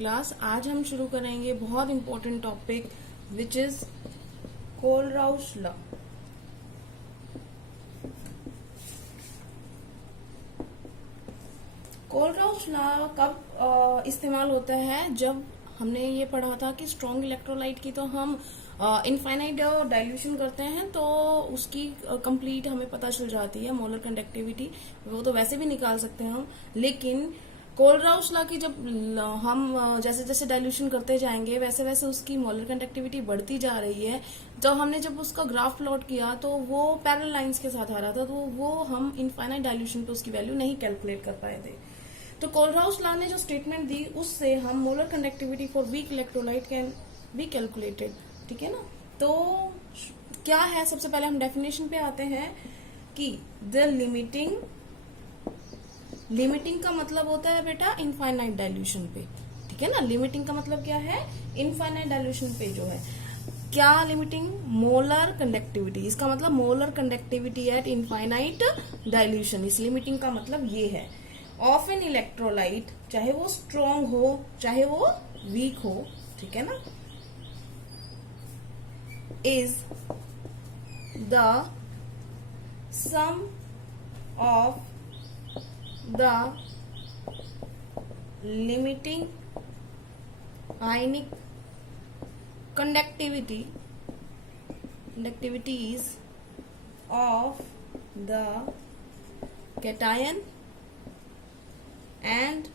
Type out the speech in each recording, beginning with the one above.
Class. आज हम शुरू करेंगे बहुत important topic which is Kohlrausch law. Kohlrausch law कब इस्तेमाल होता है? जब हमने ये पढ़ा था कि स्ट्रॉन्ग इलेक्ट्रोलाइट की तो हम इनफाइनाइट डाइल्यूशन करते हैं तो उसकी कंप्लीट हमें पता चल जाती है मोलर कंडक्टिविटी, वो तो वैसे भी निकाल सकते हैं हम। लेकिन कोलराउस लॉ की जब हम जैसे जैसे डाइल्यूशन करते जाएंगे वैसे वैसे उसकी मोलर कंडक्टिविटी बढ़ती जा रही है। तो हमने जब उसका ग्राफ प्लॉट किया तो वो पैरेलल लाइंस के साथ आ रहा था, तो वो हम इनफाइनाइट डाइल्यूशन पे उसकी वैल्यू नहीं कैलकुलेट कर पाए थे। तो कोलराउस लॉ ने जो स्टेटमेंट दी उससे हम molar conductivity for weak electrolyte can be calculated. ठीक है ना? तो क्या है, सबसे पहले हम डेफिनेशन पे आते हैं कि द लिमिटिंग का मतलब होता है बेटा इनफाइनाइट डाइल्यूशन पे। ठीक है ना? लिमिटिंग का मतलब क्या है? इनफाइनाइट डाइल्यूशन पे जो है क्या लिमिटिंग? Molar conductivity. इसका मतलब molar conductivity at infinite dilution. इस लिमिटिंग का मतलब ये है ऑफ एन इलेक्ट्रोलाइट, चाहे वो स्ट्रॉन्ग हो चाहे वो वीक हो, ठीक है ना, is the sum of the limiting ionic conductivities of the cation and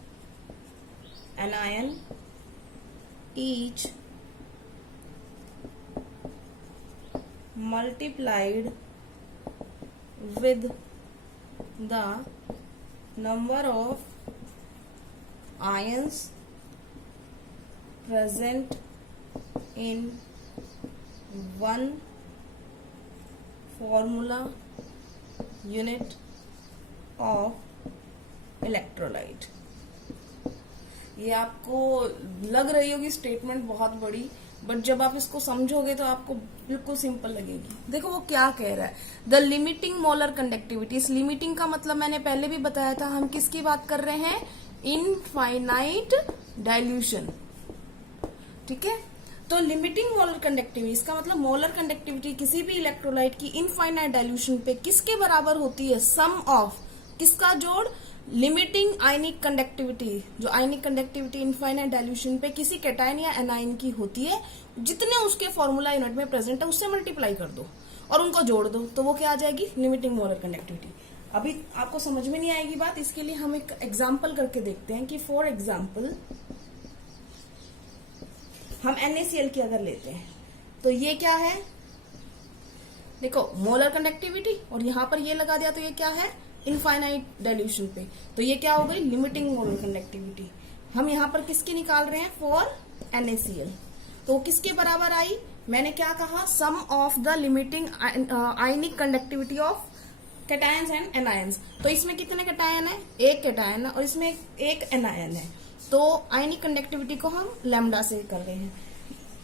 anion each multiplied with the number of ions present in one formula unit of electrolyte. ये आपको लग रही होगी स्टेटमेंट बहुत बड़ी, बट जब आप इसको समझोगे तो आपको बिल्कुल सिंपल लगेगी। देखो वो क्या कह रहा है, द लिमिटिंग मोलर कंडक्टिविटी। इस लिमिटिंग का मतलब मैंने पहले भी बताया था, हम किसकी बात कर रहे हैं? Infinite dilution. ठीक है? तो लिमिटिंग मोलर कंडक्टिविटी, इसका मतलब मोलर कंडक्टिविटी किसी भी इलेक्ट्रोलाइट की इनफाइनाइट डाइल्यूशन पे किसके बराबर होती है? सम ऑफ किसका जोड़? Limiting ionic conductivity. जो आयनिक कंडक्टिविटी इनफाइनाइट डाइल्यूशन पे किसी कैटायन या एनायन की होती है, जितने उसके फॉर्मूला यूनिट में प्रेजेंट है उससे मल्टीप्लाई कर दो और उनको जोड़ दो, तो वो क्या आ जाएगी? Limiting molar conductivity. अभी आपको समझ में नहीं आएगी बात, इसके लिए हम एक एग्जाम्पल करके देखते हैं कि फॉर एग्जाम्पल हम NaCl की अगर लेते हैं तो ये क्या है? देखो मोलर कंडक्टिविटी, और यहां पर ये लगा दिया तो ये क्या है? इनफाइनाइट डाइल्यूशन पे, तो ये क्या हो गई? Limiting molar conductivity. हम यहाँ पर किसकी निकाल रहे हैं? For NaCl। तो किसके बराबर आई? मैंने क्या कहा? Sum of the limiting ionic conductivity of cations and anions. तो इसमें कितने कैटायन है? एक कैटायन है और इसमें एक एनायन है, तो आयनिक कंडक्टिविटी को हम लैम्डा से कर रहे हैं।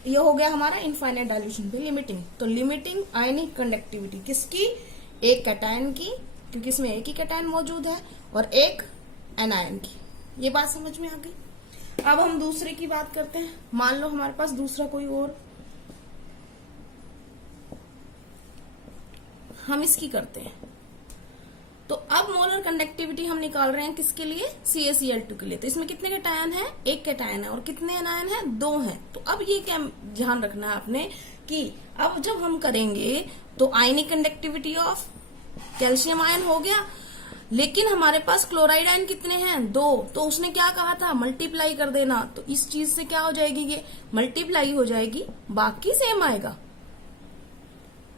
ये हो गया हमारा इनफाइनाइट डाइल्यूशन पे लिमिटिंग। तो लिमिटिंग आयनिक कंडक्टिविटी किसकी? एक कैटायन की, क्योंकि इसमें एक ही कैटायन मौजूद है, और एक एनायन की। ये बात समझ में आ गई? अब हम दूसरे की बात करते हैं। मान लो हमारे पास दूसरा कोई और, हम इसकी करते हैं। तो अब मोलर कंडक्टिविटी हम निकाल रहे हैं किसके लिए? CaCl2 के लिए। तो इसमें कितने कैटायन है? एक कैटायन है, और कितने एनायन है? 2 हैं। तो अब ये क्या ध्यान रखना है आपने कि अब जब हम करेंगे तो आयनिक कंडक्टिविटी ऑफ कैल्शियम आयन हो गया, लेकिन हमारे पास क्लोराइड आयन कितने हैं? 2। तो उसने क्या कहा था? मल्टीप्लाई कर देना। तो इस चीज से क्या हो जाएगी? ये मल्टीप्लाई हो जाएगी, बाकी सेम आएगा।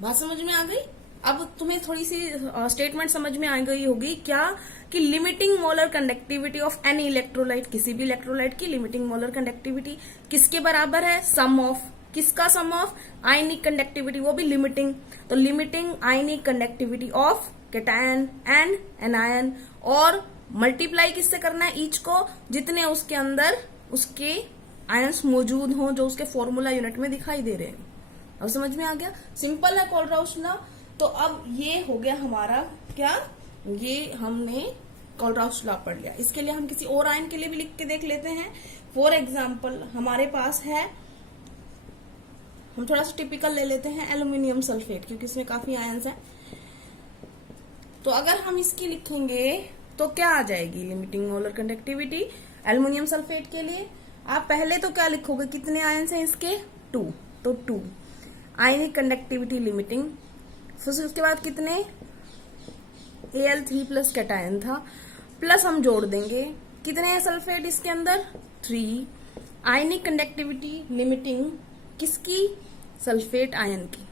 बात समझ में आ गई? अब तुम्हें थोड़ी सी स्टेटमेंट समझ में आ गई होगी क्या? कि limiting molar conductivity of any electrolyte, किसी भी इलेक्ट्रोलाइट की लिमिटिंग मोलर कंडक्टिविटी किसके बराबर है? सम ऑफ किसका? सम ऑफ आयनिक कंडक्टिविटी, वो भी लिमिटिंग। तो limiting ionic conductivity of cation and anion, और मल्टीप्लाई किससे करना है? ईच को, जितने उसके अंदर उसके आयंस मौजूद हों जो उसके फॉर्मूला यूनिट में दिखाई दे रहे हैं। अब समझ में आ गया? सिंपल है कोलराउस लॉ। तो अब ये हो गया हमारा क्या? ये हमने कोलराउस लॉ पढ़ लिया। इसके लिए हम किसी और आयन के लिए भी लिख के देख लेते हैं। फॉर एग्जाम्पल हमारे पास है, हम थोड़ा सा टिपिकल ले लेते हैं एल्यूमिनियम सल्फेट, क्योंकि इसमें काफी आयंस हैं। तो अगर हम इसकी लिखेंगे तो क्या आ जाएगी limiting molar conductivity aluminium sulphate के लिए। आप पहले तो क्या लिखोगे, कितने आयंस हैं इसके, 2, तो 2 आयनिक कंडक्टिविटी लिमिटिंग। फिर उसके बाद कितने, Al3 प्लस कैटायन था, प्लस हम जोड़ देंगे कितने हैं सल्फेट इसके अंदर, 3 आयनिक कंडक्टिविटी लिमिटिंग किसकी, सल्फेट आयन की।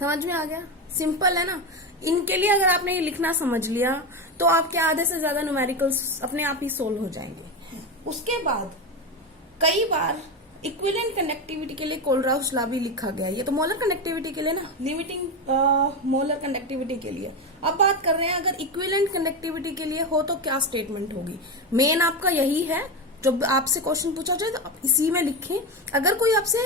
समझ में आ गया, सिंपल है ना। इनके लिए अगर आपने ये लिखना समझ लिया तो आपके आधे से ज्यादा न्यूमेरिकल्स अपने आप ही सोल्व हो जाएंगे। उसके बाद कई बार इक्विवेलेंट कंडक्टिविटी के लिए कोलराउस लॉ भी लिखा गया है। ये तो मोलर कंडक्टिविटी के लिए ना, लिमिटिंग मोलर कंडक्टिविटी के लिए। अब बात कर रहे हैं अगर इक्विवेलेंट कंडक्टिविटी के लिए हो तो क्या स्टेटमेंट होगी। मेन आपका यही है, जब आपसे क्वेश्चन पूछा जाए तो आप इसी में लिखें। अगर कोई आपसे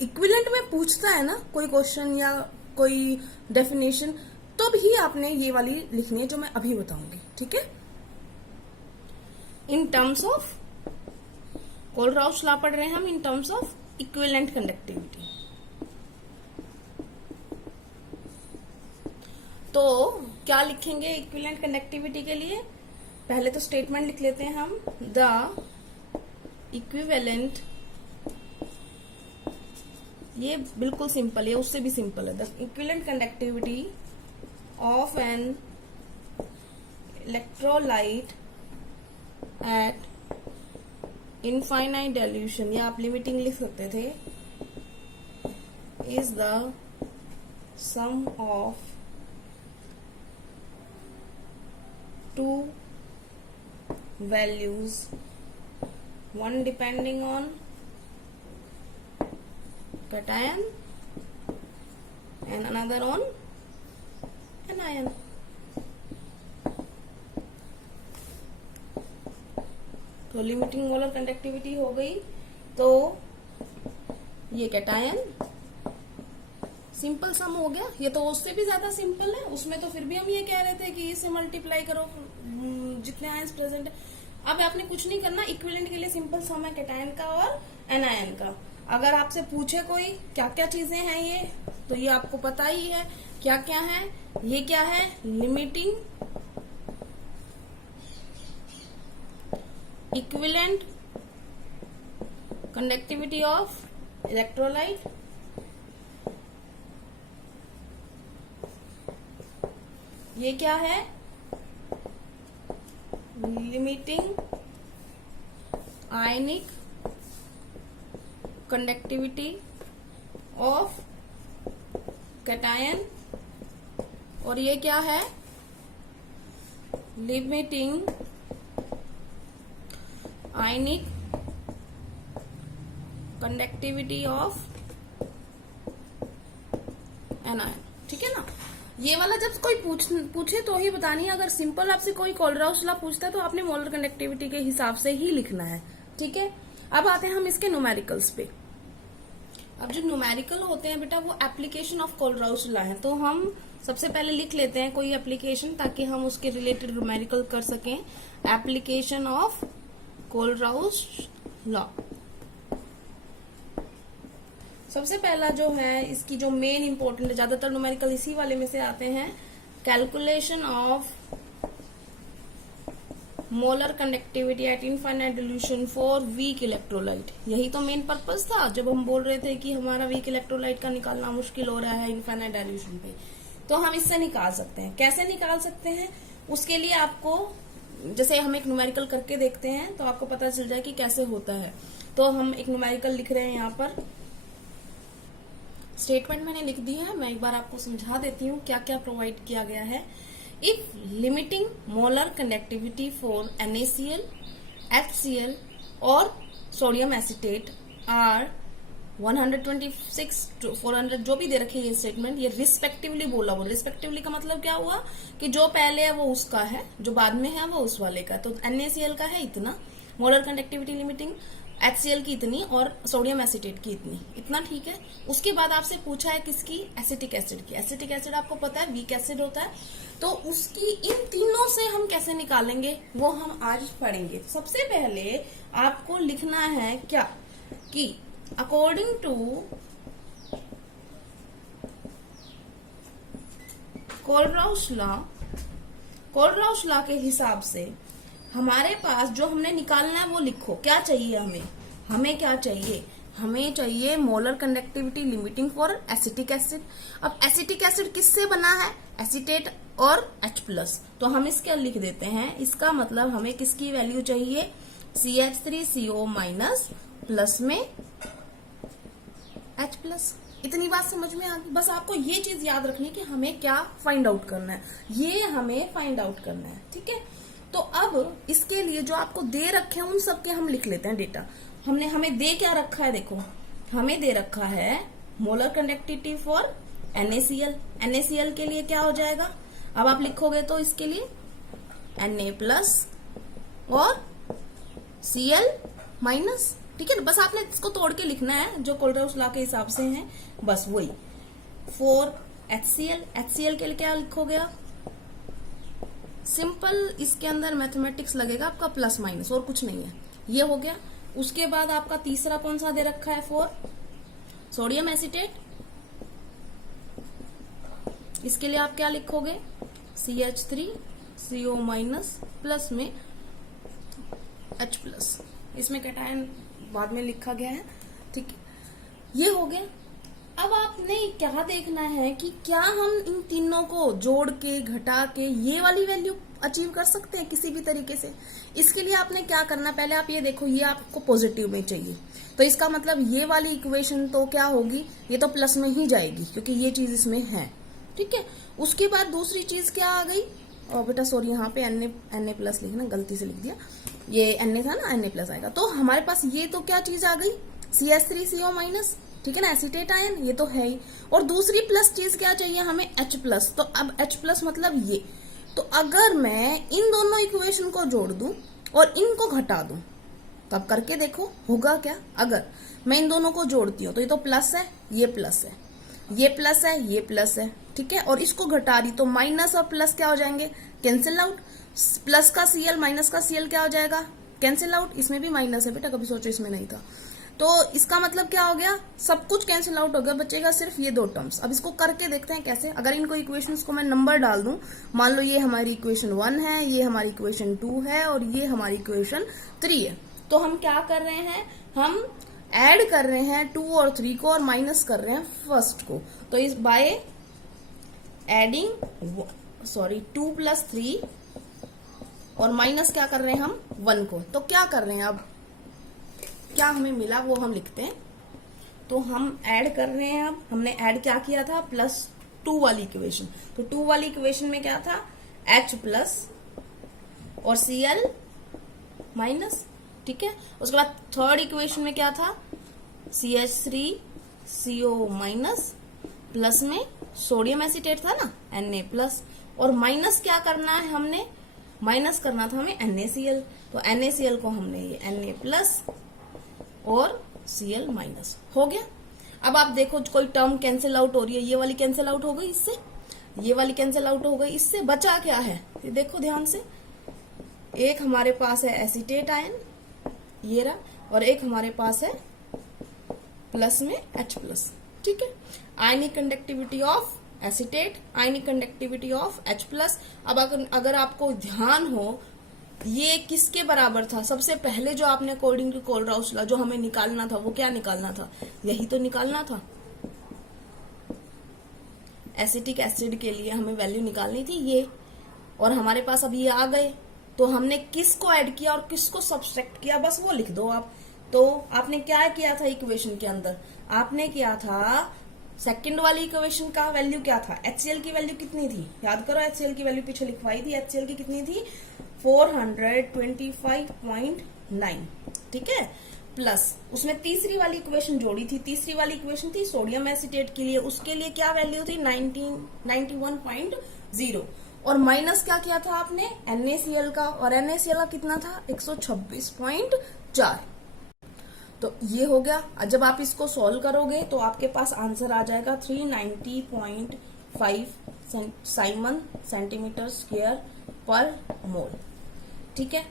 इक्विवेलेंट में पूछता है ना कोई क्वेश्चन या कोई डेफिनेशन, तो भी आपने ये वाली लिखनी है जो मैं अभी बताऊंगी, ठीक है। In terms of Kohlrausch law पढ़ रहे हैं हम, in terms of equivalent conductivity. तो क्या लिखेंगे इक्विवेलेंट कंडक्टिविटी के लिए, पहले तो स्टेटमेंट लिख लेते हैं हम, द इक्विवेलेंट, ये बिल्कुल सिंपल है, उससे भी सिंपल है, the equivalent conductivity of an electrolyte at infinite dilution, या आप लिमिटिंग लिख सकते थे, is the sum of two values, one depending on cation and another on anion. तो लिमिटिंग मोलर कंडक्टिविटी हो गई, तो ये कैटायन सिंपल सम हो गया। ये तो उससे भी ज्यादा सिंपल है, उसमें तो फिर भी हम ये कह रहे थे कि इसे मल्टीप्लाई करो जितने आयंस प्रेजेंट है। अब आपने कुछ नहीं करना, इक्विवेलेंट के लिए सिंपल सम है कैटायन का और एनायन का। अगर आपसे पूछे कोई क्या क्या चीजें हैं ये, तो ये आपको पता ही है क्या क्या है। ये क्या है, limiting equivalent conductivity of electrolyte, ये क्या है, limiting ionic conductivity of cation, और ये क्या है, limiting ionic conductivity of anion. ठीक है ना। ये वाला जब कोई पूछे तो ही बतानी है। अगर सिंपल आपसे कोई कोलराउस लॉ पूछता है तो आपने मोलर कंडक्टिविटी के हिसाब से ही लिखना है। ठीक है। अब आते हैं हम इसके न्यूमेरिकल्स पे। अब जो न्यूमेरिकल होते हैं बेटा वो एप्लीकेशन ऑफ कोलराउस लॉ है, तो हम सबसे पहले लिख लेते हैं कोई एप्लीकेशन ताकि हम उसके रिलेटेड न्यूमेरिकल कर सकें। एप्लीकेशन ऑफ कोलराउस लॉ, सबसे पहला जो है इसकी जो मेन इंपॉर्टेंट है, ज्यादातर न्यूमेरिकल इसी वाले में से आते हैं, calculation of molar conductivity at infinite dilution for weak electrolyte. यही तो मेन पर्पस था जब हम बोल रहे थे कि हमारा वीक इलेक्ट्रोलाइट का निकालना मुश्किल हो रहा है इनफाइनाइट डाइल्यूशन पे, तो हम इससे निकाल सकते हैं। कैसे निकाल सकते हैं, उसके लिए आपको जैसे हम एक न्यूमेरिकल करके देखते हैं तो आपको पता चल जाए कि कैसे होता है। तो हम एक न्यूमेरिकल लिख रहे हैं, यहाँ पर स्टेटमेंट मैंने लिख दी है, मैं एक बार आपको समझा देती हूँ क्या क्या प्रोवाइड किया गया है। If limiting molar conductivity for NaCl, HCl और सोडियम एसिटेट आर 126 to 400, जो भी दे रखे ये स्टेटमेंट, ये रिस्पेक्टिवली बोला। वो रिस्पेक्टिवली का मतलब क्या हुआ कि जो पहले है वो उसका है, जो बाद में है वो उस वाले का। तो NaCl का है इतना मोलर कंडक्टिविटी लिमिटिंग, HCl की इतनी और सोडियम एसिटेट की इतनी, इतना ठीक है। उसके बाद आपसे पूछा है किसकी, एसिटिक एसिड की। एसिटिक एसिड आपको पता है वीक एसिड होता है, तो उसकी इन तीनों से हम कैसे निकालेंगे वो हम आज पढ़ेंगे। सबसे पहले आपको लिखना है क्या कि अकॉर्डिंग टू कोलराउस लॉ के हिसाब से हमारे पास जो हमने निकालना है वो लिखो। क्या चाहिए हमें क्या चाहिए, हमें चाहिए molar conductivity limiting for acetic acid. अब एसिटिक एसिड किससे बना है, एसिटेट और H+, तो हम इसके लिख देते हैं, इसका मतलब हमें किसकी वैल्यू चाहिए, CH3CO- प्लस में H+। इतनी बात समझ में आ गई। बस आपको ये चीज याद रखनी है कि हमें क्या फाइंड आउट करना है, ये हमें फाइंड आउट करना है, ठीक है। तो अब इसके लिए जो आपको दे रखे हैं उन सब के हम लिख लेते हैं डेटा। हमें दे क्या रखा है, देखो हमें दे रखा है molar conductivity for NaCl। NaCl के लिए क्या हो जाएगा, अब आप लिखोगे तो इसके लिए Na+ और Cl-, ठीक है। बस आपने इसको तोड़ के लिखना है जो कोलराउस लॉ के हिसाब से है, बस वही। 4HCl, HCl के लिए क्या लिखोगे आप, सिंपल इसके अंदर मैथमेटिक्स लगेगा आपका प्लस माइनस, और कुछ नहीं है, ये हो गया। उसके बाद आपका तीसरा कौन सा दे रखा है, 4 सोडियम एसिटेट। इसके लिए आप क्या लिखोगे, CH3CO- प्लस में H+। इसमें कैटायन बाद में लिखा गया है, ठीक है। ये हो गया। अब आपने क्या देखना है कि क्या हम इन तीनों को जोड़ के घटा के ये वाली वैल्यू अचीव कर सकते हैं किसी भी तरीके से। इसके लिए आपने क्या करना, पहले आप ये देखो, ये आपको पॉजिटिव में चाहिए, तो इसका मतलब ये वाली इक्वेशन तो क्या होगी, ये तो प्लस में ही जाएगी क्योंकि ये चीज इसमें है, ठीक है। उसके बाद दूसरी चीज क्या आ गई, और बेटा सॉरी यहाँ पे Na+ लिखना गलती से लिख दिया, ये Na था ना, Na+ आएगा। तो हमारे पास ये तो क्या चीज आ गई, CH3CO-, ठीक है ना, एसिटेट आयन, ये तो है ही। और दूसरी प्लस चीज क्या चाहिए हमें, H+। तो अब H+ मतलब ये, तो अगर मैं इन दोनों इक्वेशन को जोड़ दूं और इनको घटा दूं, तब करके देखो होगा क्या। अगर मैं इन दोनों को जोड़ती हूँ तो ये तो प्लस है, ये प्लस है, ये प्लस है, ये प्लस है, ठीक है। और इसको घटा रही तो माइनस और प्लस क्या हो जाएंगे, कैंसिल आउट। प्लस का Cl माइनस का Cl क्या हो जाएगा, कैंसिल आउट। इसमें भी माइनस है बेटा, कभी सोचो इसमें नहीं था। तो इसका मतलब क्या हो गया, सब कुछ कैंसिल आउट हो गया, बचेगा सिर्फ ये दो टर्म्स। अब इसको करके देखते हैं कैसे। अगर इनको इक्वेशंस को मैं नंबर डाल दूं, मान लो ये हमारी इक्वेशन 1 है, ये हमारी इक्वेशन 2 है और ये हमारी इक्वेशन 3 है, तो हम क्या कर रहे हैं, हम ऐड कर रहे हैं 2 और 3 को और माइनस कर रहे हैं फर्स्ट को। तो इस बाय एडिंग 2 + 3 और माइनस क्या कर रहे हैं हम 1 को। तो क्या कर रहे हैं, अब क्या हमें मिला वो हम लिखते हैं। तो हम ऐड कर रहे हैं, अब हमने ऐड क्या किया था, +2 वाली इक्वेशन। तो 2 वाली इक्वेशन में क्या था, H+ और Cl-, ठीक है। उसके बाद थर्ड इक्वेशन में क्या था, CH3CO- प्लस में सोडियम एसिटेट था ना, Na+। और माइनस क्या करना है, हमने माइनस करना था हमें NaCl। तो NaCl को हमने ये Na+ और Cl- हो गया। अब आप देखो कोई टर्म कैंसिल आउट हो रही है, ये वाली कैंसिल आउट हो गई इससे, ये वाली कैंसिल आउट हो गई इससे, बचा क्या है, ये देखो ध्यान से। एक हमारे पास है एसिटेट आयन, ये रहा, और एक हमारे पास है प्लस में H+, ठीक है। Ionic conductivity of acetate, ionic conductivity of H+। अब अगर आपको ध्यान हो, ये किसके बराबर था, सबसे पहले जो आपने अकॉर्डिंग टू कोलराउस लॉ जो हमें निकालना था वो क्या निकालना था, यही तो निकालना था। एसिटिक एसिड के लिए हमें वैल्यू निकालनी थी ये, और हमारे पास अब ये आ गए। तो हमने किसको ऐड किया और किसको सब्सट्रैक्ट किया, बस वो लिख दो आप। तो आपने क्या किया था इक्वेशन के अंदर, आपने किया था सेकंड वाली इक्वेशन का वैल्यू क्या था, HCl की वैल्यू कितनी थी, याद करो। HCl की वैल्यू पीछे लिखवाई थी, HCl की कितनी थी, 425.9, ठीक है। प्लस उसमें तीसरी वाली इक्वेशन जोड़ी थी, तीसरी वाली इक्वेशन थी सोडियम एसिटेट के लिए, उसके लिए क्या वैल्यू थी, 91.0। और माइनस क्या किया था आपने, NaCl का, और NaCl का कितना था, 126.4। तो ये हो गया। जब आप इसको सॉल्व करोगे तो आपके पास आंसर आ जाएगा 390.5 साइमन सेंटीमीटर स्क्वायर पर मोल। ठीक है,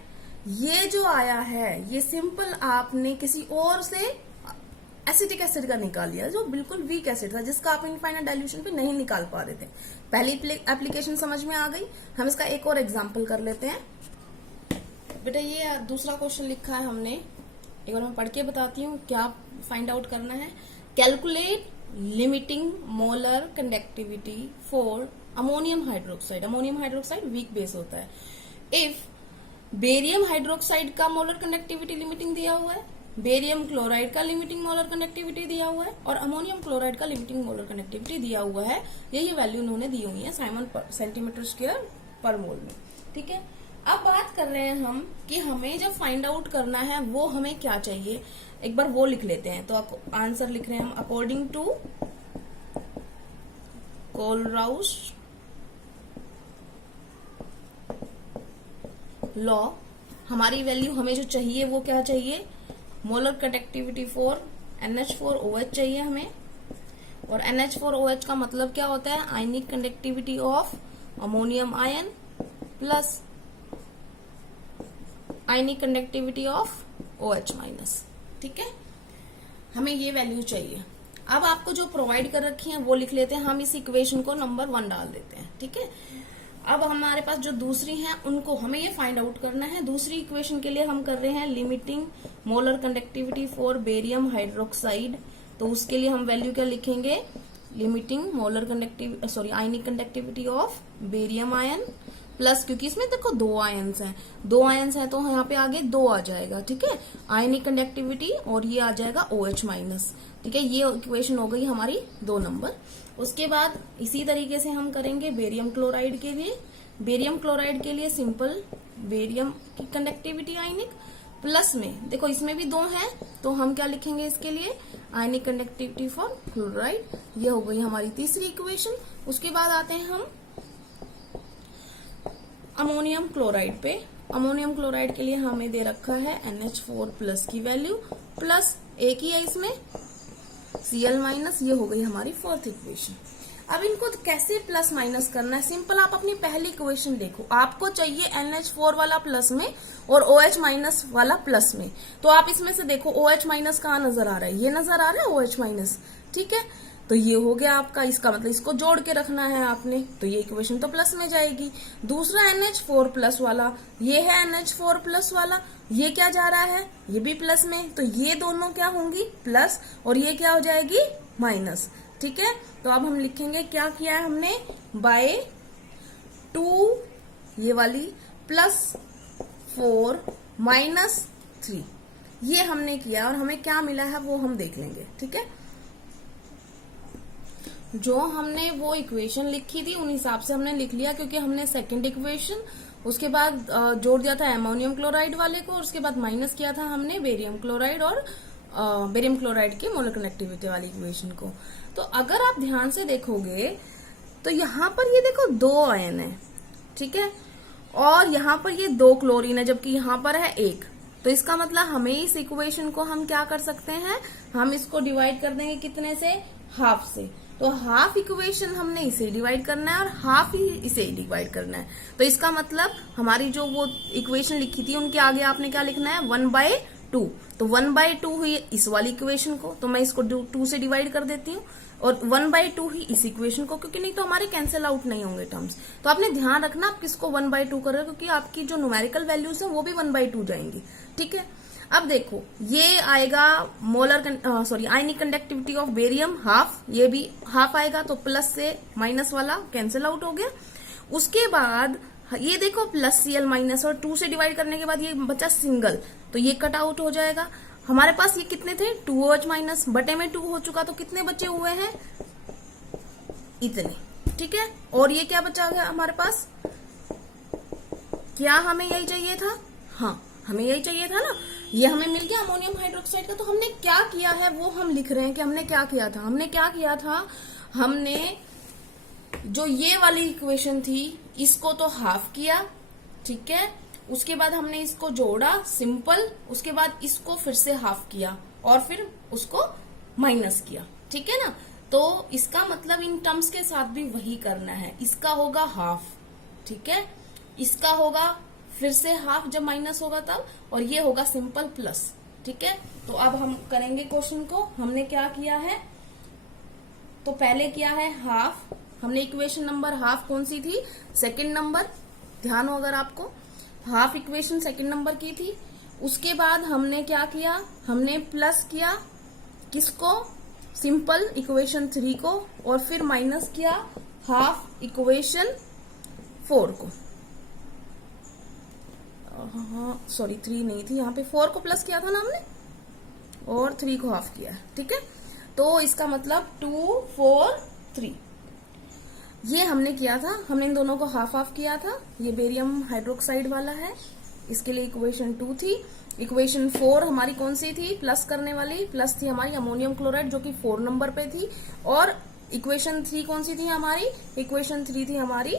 ये जो आया है ये सिंपल आपने किसी और से एसिटिक एसिड का निकाल लिया, जो बिल्कुल वीक एसिड था, जिसका आप इनफाइनाइट डाइल्यूशन पे नहीं निकाल पा रहे थे। पहली एप्लीकेशन समझ में आ गई। हम इसका एक और एग्जांपल कर लेते हैं। बेटा ये दूसरा क्वेश्चन लिखा है हमने, एक बार मैं पढ़ के बताती हूँ क्या फाइंड आउट करना है। Calculate limiting molar conductivity for ammonium hydroxide. Ammonium hydroxide weak base होता है। इफ बेरियम हाइड्रोक्साइड का मोलर कंडक्टिविटी लिमिटिंग दिया हुआ है, बेरियम क्लोराइड का लिमिटिंग मोलर कंडक्टिविटी दिया हुआ है और अमोनियम क्लोराइड का लिमिटिंग मोलर कंडक्टिविटी दिया हुआ है। यही वैल्यू उन्होंने दी हुई है साइमन सेंटीमीटर स्क्वायर पर मोल में। ठीक है, अब बात कर रहे हैं हम कि हमें जब फाइंड आउट करना है वो हमें क्या चाहिए, एक बार वो लिख लेते हैं। तो आंसर लिख रहे हैं हम, अकॉर्डिंग टू कोलराउस लॉ हमारी वैल्यू हमें जो चाहिए वो क्या चाहिए, मोलर कंडक्टिविटी फॉर NH4OH चाहिए हमें। और NH4OH का मतलब क्या होता है, ionic conductivity of ammonium ion plus ionic conductivity of OH minus. ठीक है, हमें ये वैल्यू चाहिए। अब आपको जो प्रोवाइड कर रखी है वो लिख लेते हैं हम, इस इक्वेशन को नंबर 1 डाल देते हैं। ठीक है, अब हमारे पास जो दूसरी हैं उनको हमें ये फाइंड आउट करना है। दूसरी इक्वेशन के लिए हम कर रहे हैं limiting molar conductivity for barium hydroxide. तो उसके लिए हम वैल्यू क्या लिखेंगे, limiting molar conductivity sorry ionic conductivity of barium ion plus, क्योंकि इसमें देखो 2 आयन्स हैं, 2 आयन्स हैं तो यहाँ पे आगे 2 आ जाएगा। ठीक है, आयनिक कंडक्टिविटी और ये आ जाएगा OH माइनस। ठीक है, ये इक्वेशन हो गई हमारी 2 नंबर। उसके बाद इसी तरीके से हम करेंगे बेरियम क्लोराइड के लिए। बेरियम क्लोराइड के लिए सिंपल बेरियम की कंडक्टिविटी आयनिक प्लस में, देखो इसमें भी 2 हैं तो हम क्या लिखेंगे इसके लिए, आयनिक कंडक्टिविटी फॉर क्लोराइड। ये हो गई हमारी तीसरी इक्वेशन। उसके बाद आते हैं हम अमोनियम क्लोराइड पे। अमोनियम क्लोराइड के लिए हमें दे रखा है NH4 प्लस की वैल्यू प्लस एक ही है इसमें Cl माइनस। ये हो गई हमारी 4th इक्वेशन। अब इनको कैसे प्लस माइनस करना है, सिंपल आप अपनी पहली इक्वेशन देखो, आपको चाहिए NH4 वाला प्लस में और OH माइनस वाला प्लस में। तो आप इसमें से देखो OH माइनस कहाँ नजर आ रहा है, ये नजर आ रहा है OH माइनस। ठीक है, तो ये हो गया आपका, इसका मतलब इसको जोड़ के रखना है आपने, तो ये इक्वेशन तो प्लस में जाएगी। दूसरा NH4 प्लस वाला, ये है NH4 प्लस वाला, ये क्या जा रहा है, ये भी प्लस में, तो ये दोनों क्या होंगी प्लस और ये क्या हो जाएगी माइनस। ठीक है, तो अब हम लिखेंगे क्या किया है हमने, बाय 2 ये वाली प्लस 4 माइनस 3, ये हमने किया और हमें क्या मिला है वो हम देख लेंगे। ठीक है, जो हमने वो इक्वेशन लिखी थी उन हिसाब से हमने लिख लिया, क्योंकि हमने सेकंड इक्वेशन उसके बाद जोड़ दिया था अमोनियम क्लोराइड वाले को और उसके बाद माइनस किया था हमने बेरियम क्लोराइड और बेरियम क्लोराइड की मोलर कंडक्टिविटी वाली इक्वेशन को। तो अगर आप ध्यान से देखोगे तो यहाँ पर ये देखो 2 आयन है। ठीक है, और यहाँ पर ये 2 क्लोरीन है जबकि यहाँ पर है 1। तो इसका मतलब हमें इस इक्वेशन को हम क्या कर सकते हैं, हम इसको डिवाइड कर देंगे कितने से, हाफ से। तो हाफ इक्वेशन हमने इसे डिवाइड करना है और हाफ ही इसे डिवाइड करना है। तो इसका मतलब हमारी जो वो इक्वेशन लिखी थी उनके आगे आपने क्या लिखना है, 1/2। तो 1/2 हुई इस वाली इक्वेशन को, तो मैं इसको 2 से डिवाइड कर देती हूँ और 1/2 ही इस इक्वेशन को, क्योंकि नहीं तो हमारे कैंसिल आउट नहीं होंगे टर्म्स। तो आपने ध्यान रखना आप किसको 1/2 कर रहे हो, क्योंकि आपकी जो न्यूमेरिकल वैल्यूज है वो भी 1/2 जाएंगी। ठीक है, अब देखो ये आएगा molar sorry ionic conductivity of barium half, ये भी हाफ आएगा, तो प्लस से माइनस वाला कैंसिल आउट हो गया। उसके बाद ये देखो प्लस Cl माइनस और 2 से डिवाइड करने के बाद ये बचा सिंगल, तो ये कट आउट हो जाएगा। हमारे पास ये कितने थे, 2OH माइनस बटे में 2 हो चुका, तो कितने बचे हुए हैं, इतने। ठीक है, और ये क्या बचा गया हमारे पास, क्या हमें यही चाहिए था, हाँ हमें यही चाहिए था ना, ये हमें मिल गया अमोनियम हाइड्रोक्साइड का। तो हमने क्या किया है वो हम लिख रहे हैं कि हमने क्या किया था। हमने क्या किया था, हमने जो ये वाली इक्वेशन थी इसको तो हाफ किया, ठीक है, उसके बाद हमने इसको जोड़ा सिंपल, उसके बाद इसको फिर से हाफ किया और फिर उसको माइनस किया, ठीक है ना। तो इसका मतलब इन टर्म्स के साथ भी वही करना है, इसका होगा हाफ, ठीक है, इसका होगा फिर से हाफ जब माइनस होगा तब, और ये होगा सिंपल प्लस, ठीक है। तो अब हम करेंगे क्वेश्चन को। हमने क्या किया है, तो पहले किया है हाफ, हमने इक्वेशन नंबर हाफ कौन सी थी, सेकंड नंबर, ध्यान हो अगर आपको, हाफ इक्वेशन सेकंड नंबर की थी। उसके बाद हमने क्या किया, हमने प्लस किया किसको, सिंपल इक्वेशन 3 को, और फिर माइनस किया हाफ इक्वेशन 4 को। हाँ सॉरी 3 नहीं थी, यहाँ पे 4 को प्लस किया था ना हमने, और 3 को हाफ किया, ठीक है। तो इसका मतलब 2 4 3 ये हमने किया था, हमने इन दोनों को हाफ हाफ किया था। ये बेरियम हाइड्रोक्साइड वाला है, इसके लिए इक्वेशन 2 थी। इक्वेशन 4 हमारी कौन सी थी, प्लस करने वाली, प्लस थी हमारी अमोनियम क्लोराइड जो कि 4 नंबर पे थी। और इक्वेशन 3 कौन सी थी हमारी, इक्वेशन 3 थी हमारी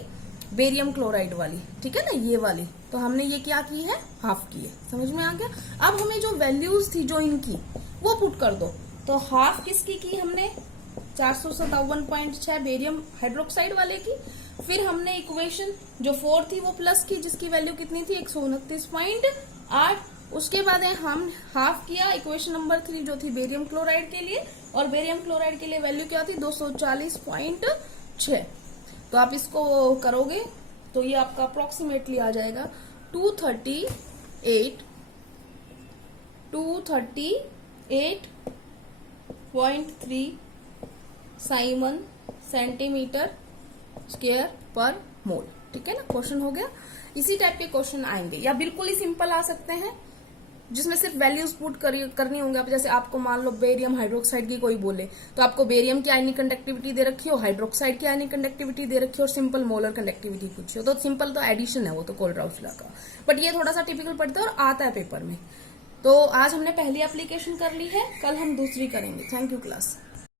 बेरियम क्लोराइड वाली, ठीक है ना, ये वाली। तो हमने ये क्या की है, हाफ की है, समझ में आ गया। अब हमें जो वैल्यूज थी जो इनकी वो पुट कर दो। तो हाफ किसकी की हमने, 457.6 बेरियम हाइड्रोक्साइड वाले की। फिर हमने इक्वेशन जो 4 थी वो प्लस की, जिसकी वैल्यू कितनी थी 129.8। उसके बाद हम हाफ किया इक्वेशन नंबर 3 जो थी बेरियम क्लोराइड के लिए, और बेरियम क्लोराइड के लिए वैल्यू क्या थी 240.6। तो आप इसको करोगे तो ये आपका अप्रोक्सीमेटली आ जाएगा 238.3 साइमन सेंटीमीटर स्क्वायर पर मोल, ठीक है ना। क्वेश्चन हो गया। इसी टाइप के क्वेश्चन आएंगे, या बिल्कुल ही सिंपल आ सकते हैं जिसमें सिर्फ वैल्यूज पुट करनी होंगे। आप जैसे आपको मान लो बेरियम हाइड्रोक्साइड की कोई बोले, तो आपको बेरियम की आयनिक कंडक्टिविटी दे रखी हो, हाइड्रोक्साइड की आयनिक कंडक्टिविटी दे रखी हो, और सिंपल मोलर कंडक्टिविटी पूछी हो। तो सिंपल तो एडिशन है, वो तो कोलराउस का, बट ये थोड़ा सा टिपिकल पड़ता है और आता है पेपर में। तो आज हमने पहली एप्लीकेशन कर ली है, कल हम दूसरी करेंगे। Thank you class.